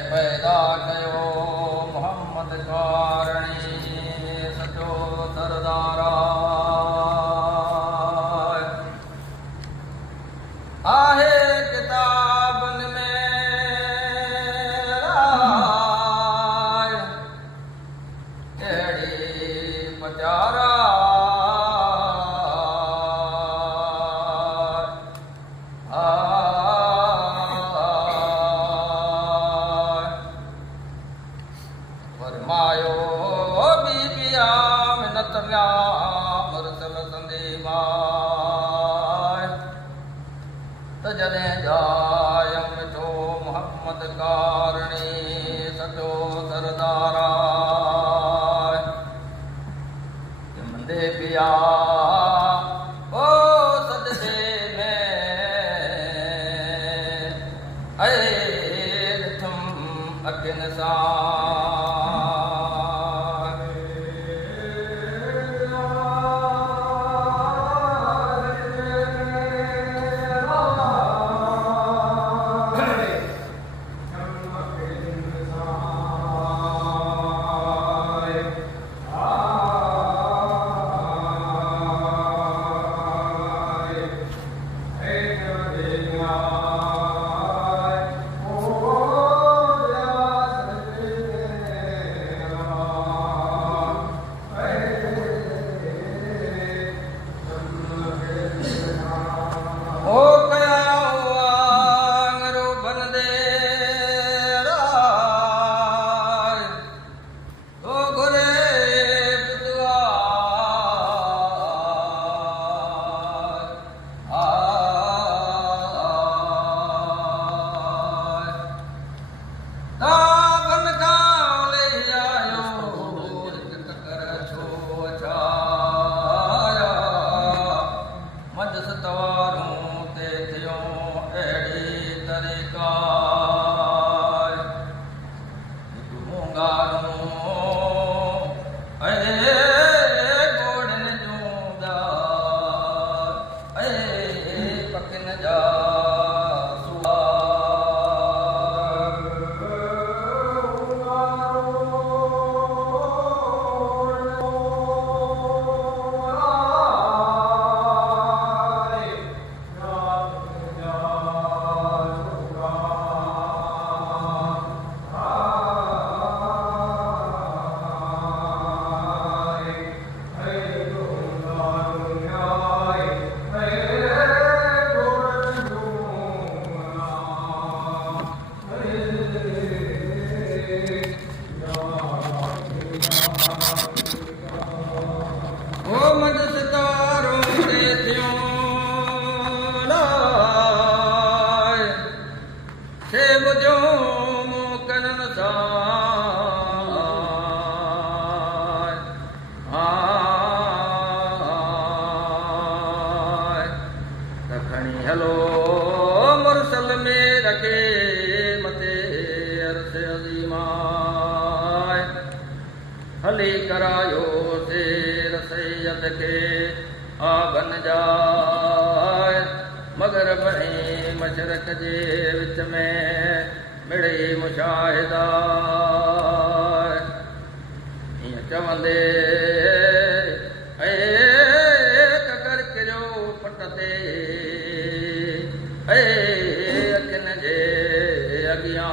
पैदा कयो मोहम्मद कारणी सचो सरदारा आहे किताबन में राय अहिड़ी पचारा फरमायो बीबिया मिनत मुरसल संदीमाय त जॾहिं जायम मिठो मोहम्मद कारणी सचो सरदारा मंदे पिया ओ सजदे में ऐ ॾिठुम अखियुनि सां हेलो मुरसल में रखे मते अरस अज़ीमाय हली करायो से रसैयत के आबन जाए मगर बणी मशरक जे विच में मिड़ी मुशाहिदा ईअं चवंदे ककर किरियो पट ते अखियुनि जे अॻियां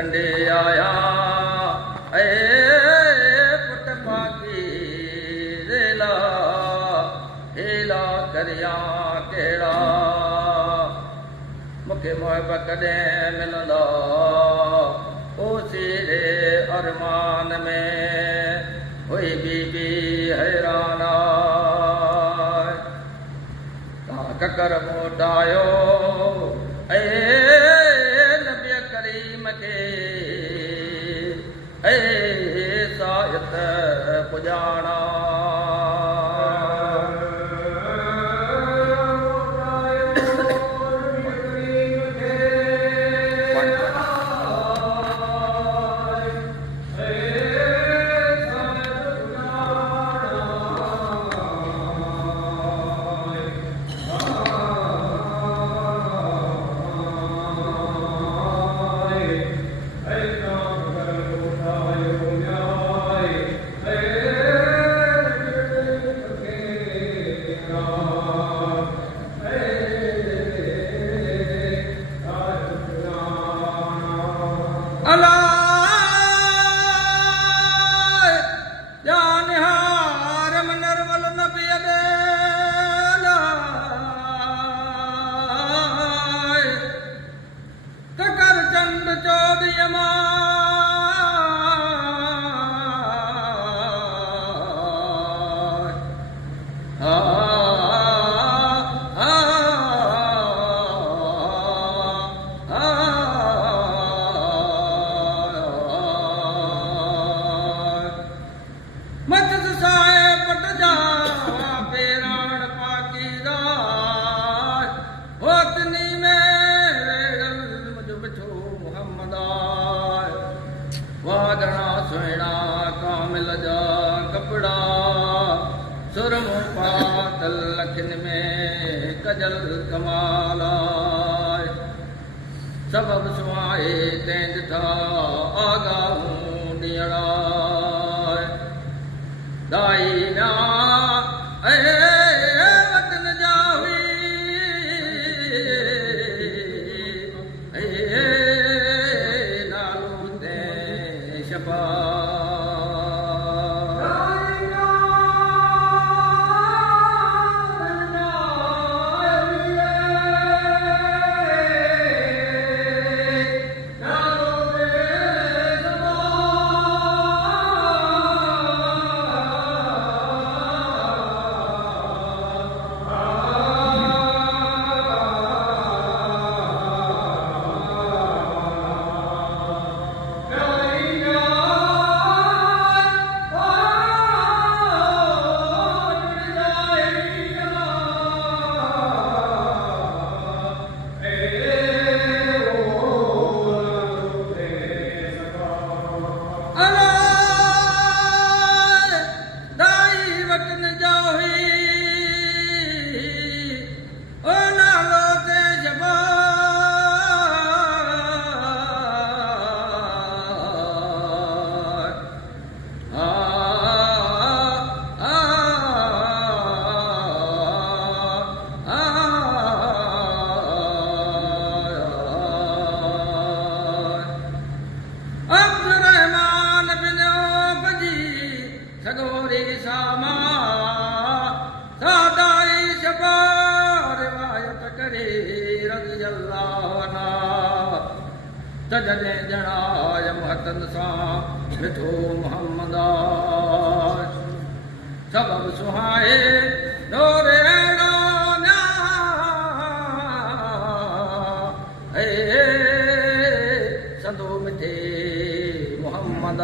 कंडे आया ऐ पुट पाकी रेला हेला करिया केड़ा मुखे मोहब कॾहिं मिलंदा ओ सीरे अरमान में हुई बीबी हैरान ककर मोटायो ऐ नबी करीम के ऐ सायत पुजाना वागणा सुहिणा कामिल जा कपड़ा सुरमो पातल लखन में कजल कमाला सबब सुहाए तैं ॾिठा आगाहूं ॾियणा दाई ना वतन जा तजले जणाय महतन सां मिठो मोहम्मद सबब सुहाए डोरे संदो मिठे मोहम्मद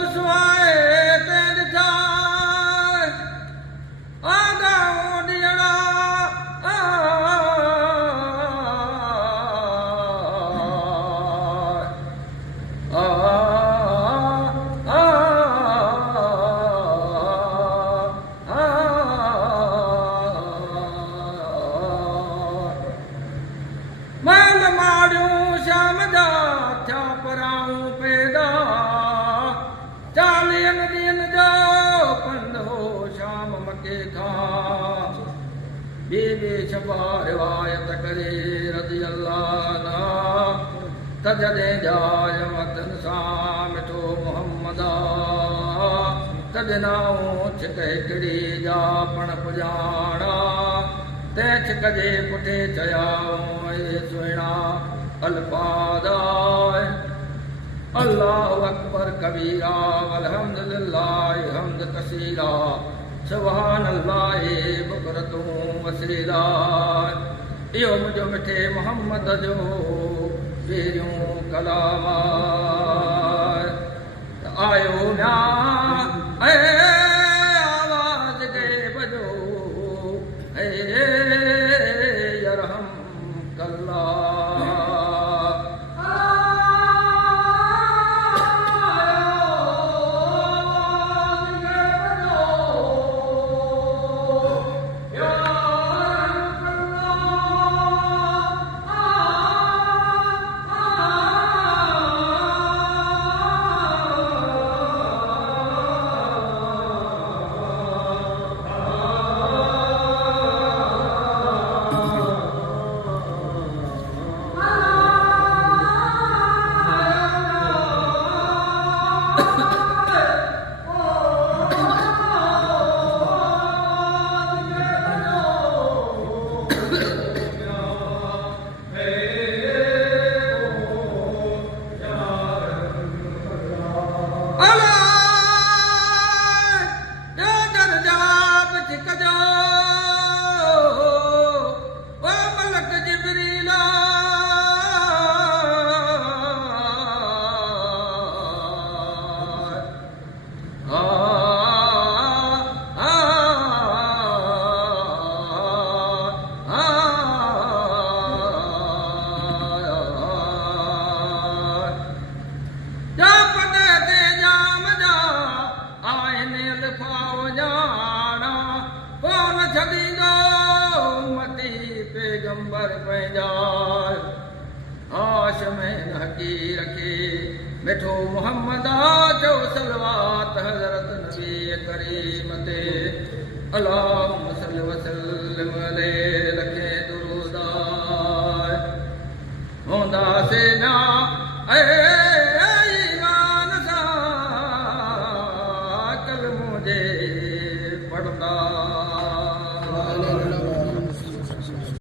बि सुहाए ते ॾिठा आगाऊं ॾियणा मैल माड़ियूं श्याम जा थिया पराऊं पैदा 40 ॾींहंनि जो पंध हो श्याम मके खां ॿी छपा रिवायत करे रज़ी अल्लाह त जॾहिं जाय वतन सां मिठो मुहम्मद त ॾिनाऊं छिक हिकिड़ी जा पण पुॼाणा तंहिं छिक जे पुठे चयाऊं सुहिणा अल्फाज़ अल्लाहु अकबर कबीरा वल्हम्दुलिल्लाहि हम्द कसीरा सुभान अल्लाहि बुकरतुं वसीला। इहो मुंहिंजो मिठे मुहम्मद जो पहिरियों कलाम आयो म्या आवाज़ खे बजो यरहम कल्ला पैगंबर पंहिंजा आश में नकी रखे मिठो मुहम्मद जो सलवात हज़रत नबी करीम ते अल्लाहुम्मा सल्लि व सल्लिम अलैहि